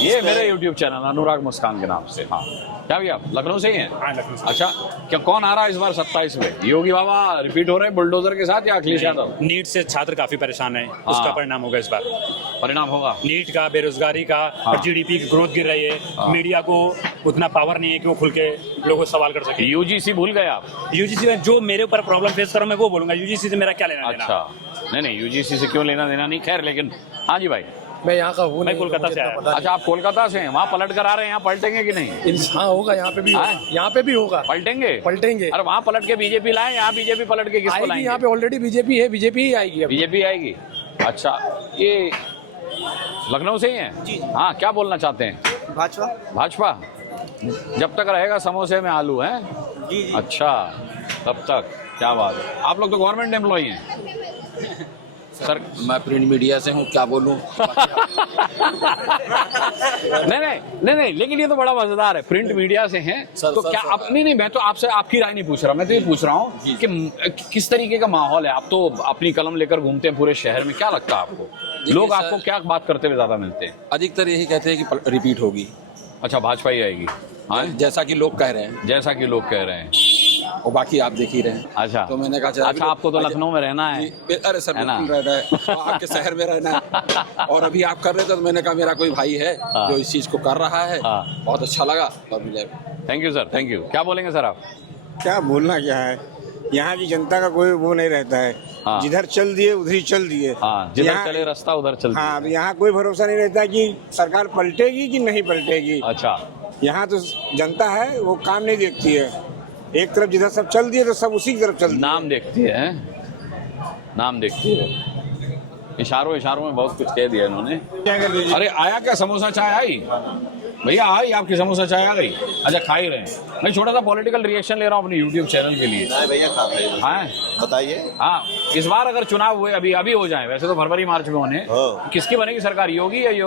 ये मेरे YouTube चैनल अनुराग मुस्कान के नाम से। हाँ, क्या भैया, लखनऊ से ही हैं? हाँ, लखनऊ से। अच्छा, क्या कौन आ रहा है इस बार 27 में? योगी बाबा रिपीट हो रहे हैं बुलडोजर के साथ या अखिलेश यादव? नीट से छात्र काफी परेशान है, उसका परिणाम होगा इस बार। परिणाम होगा नीट का, बेरोजगारी का, और जीडीपी की ग्रोथ गिर रही है। मीडिया को उतना पावर नहीं है कि वो खुल के लोगों को सवाल कर सके। यूजीसी भूल गए आप? यूजीसी में जो मेरे ऊपर प्रॉब्लम फेस करो मैं वो बोलूंगा, यूजीसी से मेरा क्या लेना देना। अच्छा, नहीं, यूजीसी से क्यों लेना देना नहीं, खैर, लेकिन हाँ जी भाई, मैं यहाँ का हूँ, मैं कोलकाता से आया। अच्छा, आप कोलकाता से हैं, वहाँ पलट कर आ रहे हैं, यहाँ पलटेंगे कि नहीं? हाँ होगा, यहाँ पे भी होगा। यहाँ पे भी होगा, पलटेंगे? पलटेंगे। अरे वहाँ पलट के बीजेपी लाए, यहाँ बीजेपी पलट के किसको लाएंगे? यहाँ पे ऑलरेडी बीजेपी है, बीजेपी ही आएगी अब। बीजेपी आएगी? अच्छा, ये लखनऊ से ही हैं? हाँ, क्या बोलना चाहते हैं? भाजपा। भाजपा जब तक रहेगा समोसे में आलू है। जी जी। अच्छा, तब तक, क्या बात है। आप लोग तो गवर्नमेंट एम्प्लॉय हैं सर? मैं प्रिंट मीडिया से हूँ, क्या बोलूँ। नहीं, लेकिन ये तो बड़ा मजेदार है, प्रिंट मीडिया से हैं तो क्या आप? नहीं, मैं तो आपसे आपकी राय नहीं पूछ रहा, मैं तो ये पूछ रहा हूँ कि किस तरीके का माहौल है। आप तो अपनी कलम लेकर घूमते हैं पूरे शहर में, क्या लगता है आपको, लोग आपको क्या बात करते हुए ज्यादा मिलते हैं? अधिकतर यही कहते हैं कि रिपीट होगी। अच्छा, भाजपा ही आएगी? हाँ, जैसा कि लोग कह रहे हैं। जैसा कि लोग कह रहे हैं, और बाकी आप देख ही रहे हैं। अच्छा, तो मैंने कहा अच्छा, आपको तो लखनऊ में रहना है? अरे सर, है ना? रहना है, आपके शहर में रहना है। और अभी आप कर रहे थे तो मैंने कहा मेरा कोई भाई है जो इस चीज को कर रहा है, बहुत अच्छा लगा। Thank you sir, thank you. क्या बोलेंगे सर आप? क्या बोलना क्या है, यहाँ की जनता का कोई वो नहीं रहता है। हाँ। जिधर चल दिए उधर ही चल दिए। हाँ, जिधर चले रास्ता उधर चल दिए। हाँ, यहाँ कोई भरोसा नहीं रहता कि सरकार पलटेगी कि नहीं पलटेगी। अच्छा, यहाँ तो जनता है, वो काम नहीं देखती है। एक तरफ जिधर सब चल दिए तो सब उसी की तरफ चल दिए। नाम देखती है, नाम देखती है। इशारों में बहुत कुछ कह दिया इन्होंने। अरे आया क्या, समोसा चाय आई? भैया आई आपकी समोसा चाय आ गई? अच्छा, खा ही रहे हैं। मैं छोटा सा पॉलिटिकल रिएक्शन ले रहा हूँ अपने YouTube चैनल के लिए। भैया हाँ, बताइए। हाँ, इस बार अगर चुनाव हुए, अभी हो जाए, वैसे तो फरवरी मार्च में होने, किसकी बनेगी सरकार, योगी या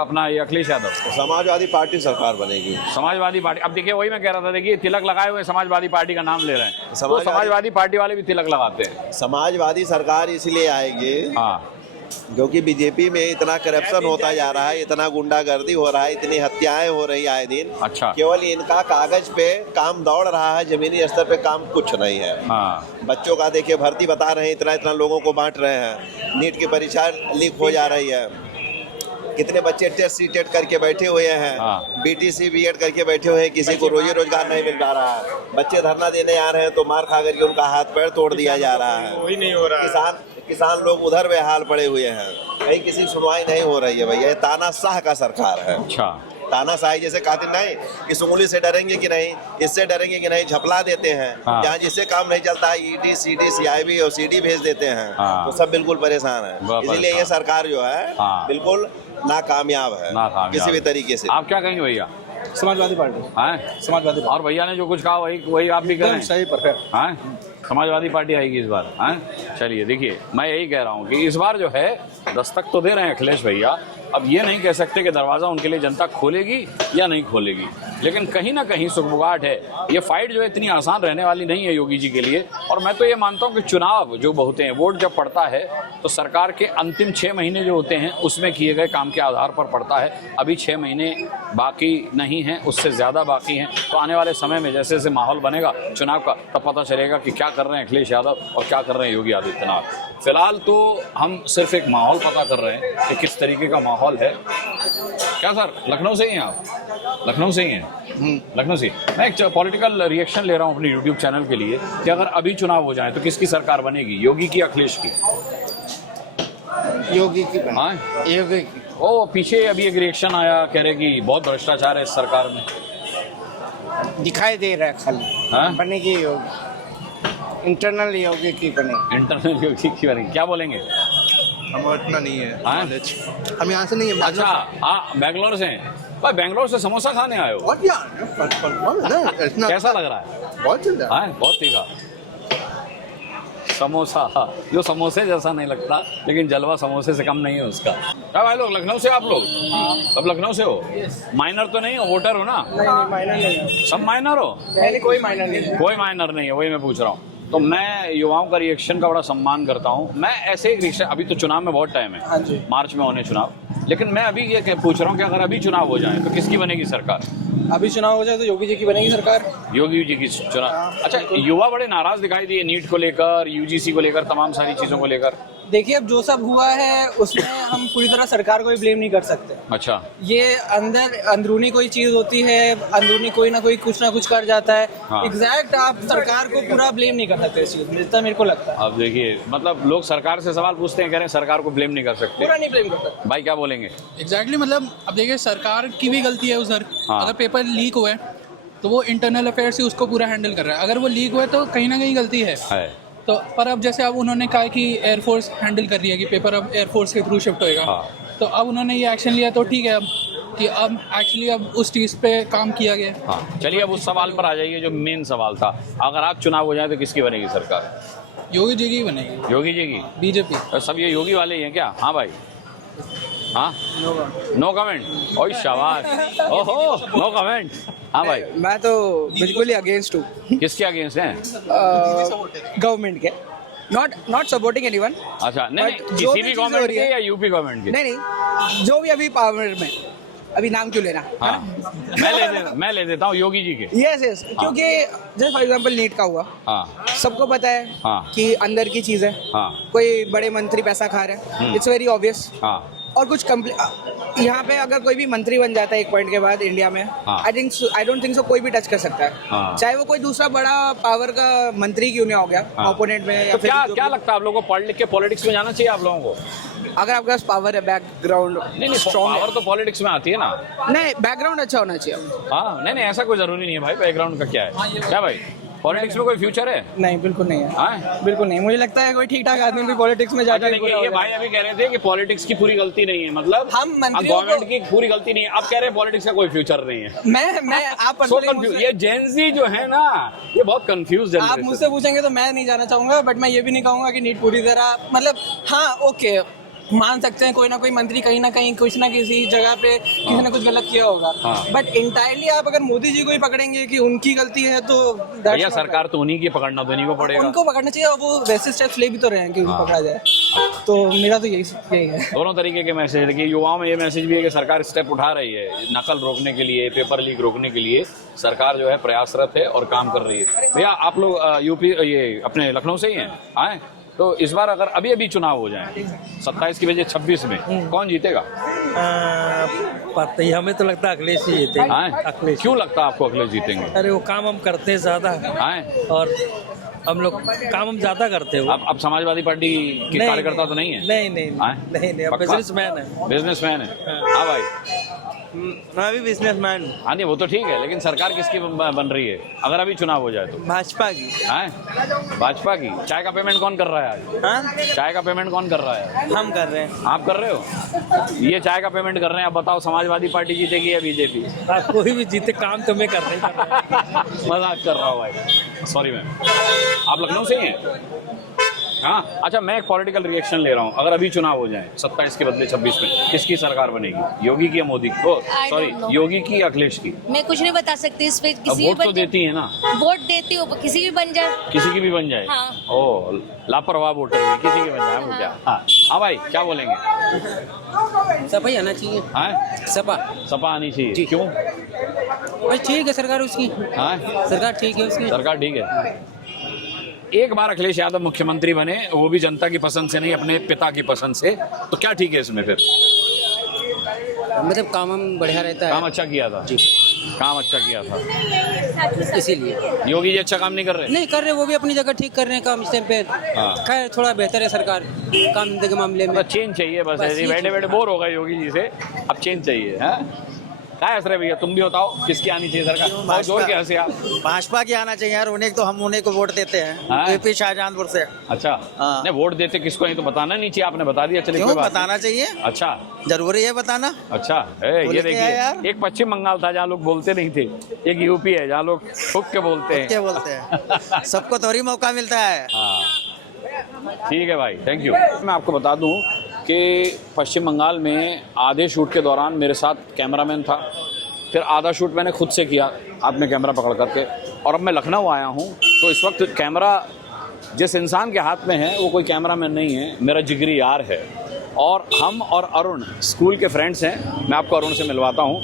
अपना ये अखिलेश यादव? समाजवादी पार्टी सरकार बनेगी। समाजवादी पार्टी। अब देखिए, वही मैं कह रहा था, देखिए तिलक लगाए हुए समाजवादी पार्टी का नाम ले रहे हैं, तो समाजवादी पार्टी वाले भी तिलक लगाते हैं। समाजवादी सरकार इसलिए आएगी हाँ, क्योंकि बीजेपी में इतना करप्शन होता जा रहा है, इतना गुंडागर्दी हो रहा है, इतनी हत्याएं हो रही आए दिन। अच्छा। केवल इनका कागज पे काम दौड़ रहा है, जमीनी स्तर पे काम कुछ नहीं है। हाँ। बच्चों का देखिए भर्ती बता रहे हैं, इतना इतना लोगों को बांट रहे हैं। नीट की परीक्षा लीक हो जा रही है, कितने बच्चे टेस्ट सीटेट करके बैठे हुए हैं। हाँ। बीटीसी बीएड करके बैठे हुए हैं, किसी को रोजी रोजगार नहीं मिल पा रहा है। बच्चे धरना देने आ रहे हैं तो मार खा करके उनका हाथ पैर तोड़ दिया जा रहा है। वही नहीं हो रहा है। किसान लोग उधर बेहाल पड़े हुए हैं, कहीं किसी की सुनवाई नहीं हो रही है भैया। ये तानाशाह का सरकार है। अच्छा। तानाशाही जैसे कहते नहीं कि सुंगली से डरेंगे कि नहीं, इससे डरेंगे कि नहीं, झपला देते हैं। हाँ। जहाँ जिससे काम नहीं चलता है ईडी सीडी सीआईबी और सीडी भेज देते हैं। हाँ। तो सब बिल्कुल परेशान है। इसीलिए ये सरकार जो है हाँ। बिल्कुल नाकामयाब है, किसी भी तरीके से। आप क्या कहेंगे भैया? समाजवादी पार्टी। हैं? समाजवादी और भैया ने जो कुछ कहा वही आप भी करें? सही, परफेक्ट। हैं? समाजवादी पार्टी आएगी इस बार? हैं? चलिए देखिए, मैं यही कह रहा हूँ कि इस बार जो है दस्तक तो दे रहे हैं अखिलेश भैया। अब ये नहीं कह सकते कि दरवाज़ा उनके लिए जनता खोलेगी या नहीं खोलेगी, लेकिन कहीं ना कहीं सुगबुगाहट है। ये फाइट जो है इतनी आसान रहने वाली नहीं है योगी जी के लिए। और मैं तो ये मानता हूँ कि चुनाव जो होते हैं, वोट जब पड़ता है तो सरकार के अंतिम 6 महीने जो होते हैं उसमें किए गए काम के आधार पर पड़ता है। अभी 6 महीने बाकी नहीं हैं, उससे ज़्यादा बाकी हैं। तो आने वाले समय में जैसे जैसे माहौल बनेगा चुनाव का, तब पता चलेगा कि क्या कर रहे हैं अखिलेश यादव और क्या कर रहे हैं योगी आदित्यनाथ। फिलहाल तो हम सिर्फ एक माहौल पता कर रहे हैं कि किस तरीके का माहौल है। क्या सर, लखनऊ से ही हैं आप? लखनऊ से ही हैं? लखनऊ से। मैं एक पॉलिटिकल रिएक्शन ले रहा हूँ अपनी यूट्यूब चैनल के लिए कि अगर अभी चुनाव हो जाए तो किसकी सरकार बनेगी, योगी की अखिलेश की? योगी की। हाँ, योगी की। ओ पीछे अभी एक रिएक्शन आया, कह रहे कि बहुत भ्रष्टाचार है इस सरकार में। दिखाई दे रहा है खाली। हाँ? बनेगी योगी, इंटरनल योगी की बनेगी। इंटरनल योगी की बनेगी। क्या बोलेंगे? हमें इतना नहीं है हाँ? हम यहाँ से नहीं है। अच्छा, हाँ, बेंगलोर से हैं। भाई बेंगलोर से समोसा खाने आए हो? कैसा लग रहा है? बहुत चल रहा है, बहुत तीखा समोसा। हाँ, जो समोसे जैसा नहीं लगता, लेकिन जलवा समोसे से कम नहीं है उसका। क्या भाई लोग लखनऊ से आप लोग? अब लखनऊ से हो? माइनर तो नहीं हो, वोटर हो ना? नहीं, माइनर नहीं। सब माइनर हो? नहीं, कोई माइनर नहीं है। कोई माइनर नहीं है, वही मैं पूछ रहा हूँ। तो मैं युवाओं का रिएक्शन का बड़ा सम्मान करता हूँ। मैं ऐसे एक रिएक्शन, अभी तो चुनाव में बहुत टाइम है, मार्च में होने चुनाव, लेकिन मैं अभी ये पूछ रहा हूँ कि अगर अभी चुनाव हो जाए तो किसकी बनेगी सरकार? अभी चुनाव हो जाए तो योगी जी की बनेगी सरकार। योगी जी की चुनाव। अच्छा, युवा बड़े नाराज दिखाई दिए नीट को लेकर, यूजीसी को लेकर, तमाम सारी चीजों को लेकर। देखिए, अब जो सब हुआ है उसमें हम पूरी तरह सरकार को भी ब्लेम नहीं कर सकते। अच्छा। ये अंदरूनी कोई चीज होती है, अंदरूनी कोई ना कोई कुछ ना कुछ कर जाता है। हाँ। एग्जैक्ट आप सरकार को पूरा ब्लेम नहीं कर सकते इस चीज में, जितना मेरे को लगता है। अब देखिए, मतलब लोग सरकार से सवाल पूछते हैं, कह रहे हैं सरकार को ब्लेम नहीं कर सकते। पूरा नहीं ब्लेम कर सकते। भाई क्या बोलेंगे? एग्जैक्टली, मतलब अब देखिए सरकार की भी गलती है उधर। हाँ। अगर पेपर लीक हुआ है तो वो इंटरनल अफेयर से उसको पूरा हैंडल कर रहा है। अगर वो लीक हुआ है तो कहीं ना कहीं गलती है। तो पर अब जैसे अब उन्होंने कहा कि एयरफोर्स हैंडल कर रही है कि पेपर अब एयरफोर्स के थ्रू शिफ्ट होएगा। हाँ। तो अब उन्होंने ये एक्शन लिया तो ठीक है, अब कि अब एक्चुअली अब उस चीज़ पे काम किया गया। हाँ, चलिए अब उस सवाल पर आ जाइए जो मेन सवाल था। अगर आप चुनाव हो जाए तो किसकी बनेगी सरकार? योगी जी की बनेगी। योगी जी की? बीजेपी। सब ये योगी वाले ही हैं क्या? हाँ भाई। हाँ, नो कमेंट। ओह शाबाश, ओहो, नो कमेंट। हाँ भाई। मैं तो बिल्कुल ही अगेंस्ट हूँ। किसके अगेंस्ट हैं? गवर्नमेंट के। Not supporting anyone. अच्छा, नहीं, किसी भी गवर्नमेंट के या यूपी गवर्नमेंट के? नहीं, जो भी अभी पावर में, अभी नाम क्यों लेना? हाँ, मैं ले देता हूँ योगी जी के। यस, क्योंकि जैसे फॉर एग्जांपल नीट का हुआ। हाँ। सबको पता है हाँ। कि अंदर की चीज है। हाँ। कोई बड़े मंत्री पैसा खा रहे हैं, इट्स वेरी ऑब्वियस। हाँ। और कुछ यहाँ पे अगर कोई भी मंत्री बन जाता है एक पॉइंट के बाद इंडिया में, आई डोंट थिंक सो कोई भी टच कर सकता है। हाँ। चाहे वो कोई दूसरा बड़ा पावर का मंत्री क्यों नहीं हो गया, ओपोनेंट में या तो फिर क्या लगता है आप लोगों को? पढ़ लिख के पॉलिटिक्स में जाना चाहिए आप लोगों को? अगर आपके पास पावर है, बैकग्राउंड नहीं, पावर तो पॉलिटिक्स में आती है ना। नहीं, बैकग्राउंड अच्छा होना चाहिए। हाँ, नहीं, ऐसा कोई जरूरी नहीं है भाई। बैकग्राउंड का क्या है? क्या भाई, पॉलिटिक्स में कोई फ्यूचर है? नहीं, बिल्कुल नहीं है। बिल्कुल नहीं। मुझे लगता है कोई ठीक ठाक आदमी भी पॉलिटिक्स में जाके ये भाई अभी कह रहे थे कि पॉलिटिक्स की पूरी गलती नहीं है, मतलब हम गवर्नमेंट की पूरी गलती नहीं है। आप कह रहे हैं पॉलिटिक्स का कोई फ्यूचर नहीं है। मैं आप ये जेनजी जो है ना, ये बहुत कंफ्यूज है। आप मुझसे पूछेंगे तो मैं नहीं जाना चाहूंगा, बट मैं ये भी नहीं कहूंगा कि नीट पूरी तरह, मतलब हाँ, ओके, मान सकते हैं कोई ना कोई मंत्री कहीं ना कहीं कुछ ना किसी जगह पे किसी ने कुछ गलत किया होगा, बट इंटायरली आप अगर मोदी जी को ही पकड़ेंगे कि उनकी गलती है तो भैया सरकार तो उन्हीं की पकड़ना तो नहीं को पड़ेगा, उनको पकड़ना चाहिए और वो वैसे स्टेप्स ले भी तो रहे हैं कि उनको पकड़ा जाए। तो मेरा तो यही है। दोनों तरीके के मैसेज है कि युवाओं में ये मैसेज भी है कि सरकार स्टेप उठा रही है, नकल रोकने के लिए, पेपर लीक रोकने के लिए सरकार जो है प्रयासरत है और काम कर रही है। भैया आप लोग यूपी ये अपने लखनऊ से ही हैं आए, तो इस बार अगर अभी अभी चुनाव हो जाए 27 की बजाय 26 में कौन जीतेगा? पता ही, हमें तो लगता है अखिलेश ही जीतेंगे। अखिलेश क्यों लगता है आपको अखिलेश जीतेंगे? अरे वो काम हम करते हैं ज्यादा और हम लोग काम हम ज्यादा करते हो। अब समाजवादी पार्टी के कार्यकर्ता तो नहीं है? नहीं बिजनेसमैन है। बिजनेसमैन है। हाँ भाई मैं भी बिजनेसमैन। हाँ नहीं वो तो ठीक है, लेकिन सरकार किसकी बन रही है अगर अभी चुनाव हो जाए तो? भाजपा की। भाजपा की। चाय का पेमेंट कौन कर रहा है आज? चाय का पेमेंट कौन कर रहा है? हम कर रहे हैं। आप कर रहे हो? ये चाय का पेमेंट कर रहे हैं। अब बताओ समाजवादी पार्टी जीतेगी या बीजेपी? कोई भी जीते, काम तो मैं कर रही हूँ। मजाक कर रहा हूँ भाई, सॉरी मैम। आप लखनऊ से ही हैं? हाँ अच्छा, मैं एक पॉलिटिकल रिएक्शन ले रहा हूँ। अगर अभी चुनाव हो जाए 27 के बदले 26 में किसकी सरकार बनेगी? योगी की या मोदी की? सॉरी, योगी की या अखिलेश की? मैं कुछ नहीं बता सकती इस पे। किसी वोट तो देती है ना? वोट देती हूँ, किसी भी बन जाए। किसी की भी बन जाए? हाँ। ओ लापरवाह वोटर है, किसी की बन जाए। हमको क्या? हाँ भाई क्या बोलेंगे? सपा ही आना चाहिए। सपा आनी चाहिए। क्यों? भाई ठीक है सरकार उसकी। सरकार ठीक है उसकी। सरकार ठीक है। एक बार अखिलेश यादव मुख्यमंत्री बने, वो भी जनता की पसंद से नहीं, अपने पिता की पसंद से, तो क्या ठीक है इसमें फिर? मतलब काम बढ़िया रहता है। काम अच्छा किया था जी, काम अच्छा किया था, इसीलिए। योगी जी अच्छा काम नहीं कर रहे? नहीं कर रहे, वो भी अपनी जगह ठीक कर रहे हैं काम इस टाइम पे। खैर थोड़ा बेहतर है सरकार काम धंधे के मामले में। चेंज चाहिए बस, ऐसे बैठे बैठे बोर हो गए योगी जी से, अब चेंज चाहिए। क्या है भैया, तुम भी बताओ किसकी आनी चाहिए सरकार? जोर के हंसे आप। भाजपा की आना चाहिए यार, उन्हें तो हम उन्हें को वोट देते हैं। यूपी शाहजहांपुर से। अच्छा नहीं, वोट देते किसको नहीं तो बताना नहीं चाहिए, आपने बता दिया। चलिए क्यों बताना चाहिए? अच्छा जरूरी है बताना। अच्छा ये देखिए, एक पश्चिम बंगाल था जहाँ लोग बोलते नहीं थे, एक यूपी है जहाँ लोग ठुक के बोलते हैं। सबको थोड़ी मौका मिलता है। ठीक है भाई, थैंक यू। मैं आपको बता दूं कि पश्चिम बंगाल में आधे शूट के दौरान मेरे साथ कैमरामैन था, फिर आधा शूट मैंने खुद से किया हाथ में कैमरा पकड़ करके, और अब मैं लखनऊ आया हूं तो इस वक्त कैमरा जिस इंसान के हाथ में है वो कोई कैमरामैन नहीं है, मेरा जिगरी यार है। और हम और अरुण स्कूल के फ्रेंड्स हैं। मैं आपको अरुण से मिलवाता हूँ।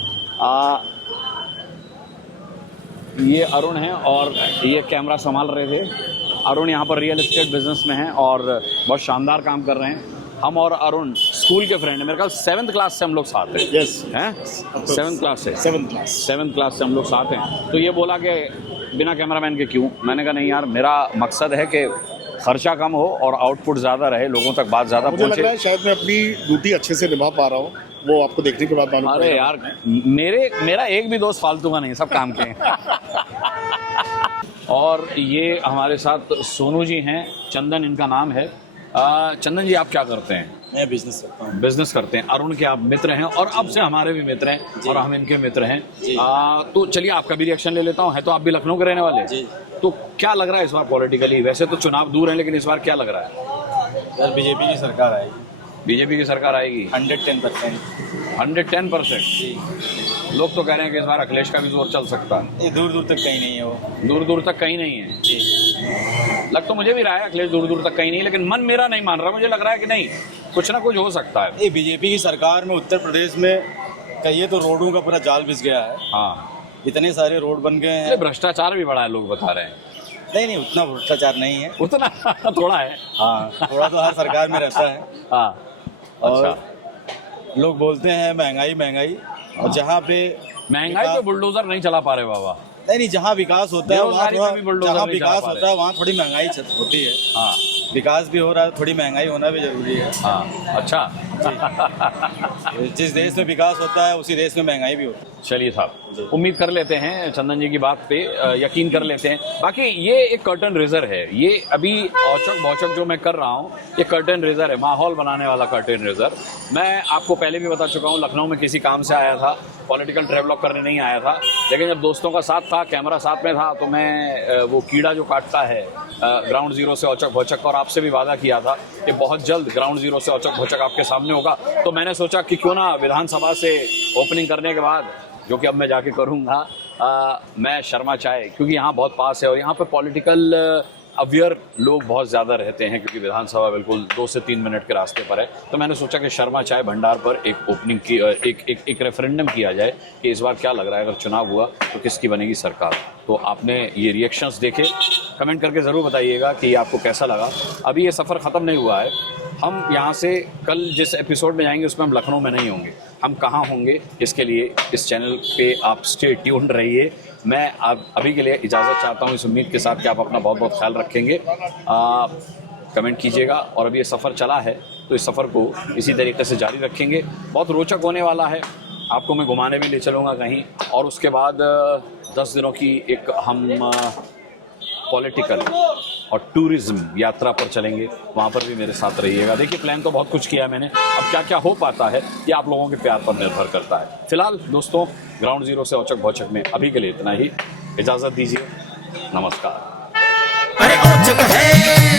ये अरुण हैं और ये कैमरा संभाल रहे थे। अरुण यहाँ पर रियल एस्टेट बिजनेस में हैं और बहुत शानदार काम कर रहे हैं। हम और अरुण स्कूल के फ्रेंड हैं, मेरे ख्याल 7th क्लास से हम लोग साथ हैं। यस हैं, 7th क्लास से। 7th क्लास से हम लोग साथ हैं। तो ये बोला कि बिना कैमरामैन के क्यों? मैंने कहा नहीं यार, मेरा मकसद है कि खर्चा कम हो और आउटपुट ज़्यादा रहे, लोगों तक बात ज़्यादा पहुँचे। मुझे लग रहा है शायद मैं अपनी ड्यूटी अच्छे से निभा पा रहा हूँ, वो आपको देखने के बाद मालूम। अरे यार मेरा एक भी दोस्त फालतू का नहीं, सब काम के हैं। और ये हमारे साथ सोनू जी हैं, चंदन इनका नाम है। चंदन जी आप क्या करते हैं? मैं बिजनेस करता हूँ। बिजनेस करते हैं। अरुण के आप मित्र हैं और अब से हमारे भी मित्र हैं और हम इनके मित्र हैं। तो चलिए आपका भी रिएक्शन ले लेता हूँ। है तो आप भी लखनऊ के रहने वाले? जी। तो क्या लग रहा है इस बार पॉलिटिकली? वैसे तो चुनाव दूर है, लेकिन इस बार क्या लग रहा है? यार बीजेपी की सरकार आएगी। बीजेपी की सरकार आएगी 110%। 110%। लोग तो कह रहे हैं कि इस बार अखिलेश का भी जोर चल सकता है। ये दूर दूर तक कहीं नहीं है, वो दूर दूर तक कहीं नहीं है जी। लग तो मुझे भी रहा है अखिलेश दूर दूर तक कहीं नहीं, लेकिन मन मेरा नहीं मान रहा। मुझे लग रहा है कि नहीं, कुछ ना कुछ हो सकता है। ये बीजेपी की सरकार में उत्तर प्रदेश में कहिए तो रोडों का पूरा जाल बिछ गया है। हाँ, इतने सारे रोड बन गए हैं। भ्रष्टाचार भी बड़ा है, लोग बता रहे हैं। नहीं उतना भ्रष्टाचार नहीं है, उतना थोड़ा है। हाँ थोड़ा तो हर सरकार में रहता है। हाँ और लोग बोलते हैं महंगाई महंगाई, और जहाँ पे महंगाई पे बुलडोजर नहीं चला पा रहे बाबा। नहीं जहाँ विकास होता है वहाँ थोड़ी महंगाई होती है। हाँ विकास भी हो रहा है, थोड़ी महंगाई होना भी जरूरी है। हाँ अच्छा। जिस देश में विकास होता है उसी देश में महंगाई भी होती है। चलिए साहब, उम्मीद कर लेते हैं चंदन जी की बात पे यकीन कर लेते हैं। बाकी ये एक कर्टन रेजर है, ये अभी औचक भौचक जो मैं कर रहा हूँ ये कर्टन रेजर है, माहौल बनाने वाला कर्टन रेजर। मैं आपको पहले भी बता चुका हूँ, लखनऊ में किसी काम से आया था, पॉलिटिकल ट्रैवलॉग करने नहीं आया था, लेकिन जब दोस्तों का साथ था, कैमरा साथ में था, तो मैं वो कीड़ा जो काटता है ग्राउंड जीरो से औचक भौचक का, और आपसे भी वादा किया था कि बहुत जल्द ग्राउंड जीरो से औचक भौचक आपके सामने होगा। तो मैंने सोचा कि क्यों ना विधानसभा से ओपनिंग करने के बाद, जो कि अब मैं जाके करूँगा, मैं शर्मा चाय, क्योंकि यहाँ बहुत पास है और यहाँ पे पॉलिटिकल अवेयर लोग बहुत ज़्यादा रहते हैं, क्योंकि विधानसभा बिल्कुल 2 से 3 मिनट के रास्ते पर है। तो मैंने सोचा कि शर्मा चाय भंडार पर एक ओपनिंग की, एक रेफरेंडम किया जाए कि इस बार क्या लग रहा है, अगर चुनाव हुआ तो किसकी बनेगी सरकार। तो आपने ये रिएक्शंस देखे, कमेंट करके ज़रूर बताइएगा कि आपको कैसा लगा। अभी ये सफ़र ख़त्म नहीं हुआ है, हम यहाँ से कल जिस एपिसोड में जाएंगे उसमें हम लखनऊ में नहीं होंगे, हम कहाँ होंगे इसके लिए इस चैनल पे आप स्टे ट्यून्ड रहिए। मैं अभी के लिए इजाज़त चाहता हूँ, इस उम्मीद के साथ कि आप अपना बहुत बहुत ख्याल रखेंगे। कमेंट कीजिएगा, और अभी ये सफ़र चला है तो इस सफ़र को इसी तरीके से जारी रखेंगे। बहुत रोचक होने वाला है, आपको मैं घुमाने भी ले चलूँगा कहीं, और उसके बाद 10 दिनों की एक हम पॉलिटिकल और टूरिज्म यात्रा पर चलेंगे, वहाँ पर भी मेरे साथ रहिएगा। देखिए प्लान तो बहुत कुछ किया है मैंने, अब क्या क्या हो पाता है ये आप लोगों के प्यार पर निर्भर करता है। फिलहाल दोस्तों, ग्राउंड जीरो से औचक भौचक में अभी के लिए इतना ही, इजाज़त दीजिए, नमस्कार। अरे औचक है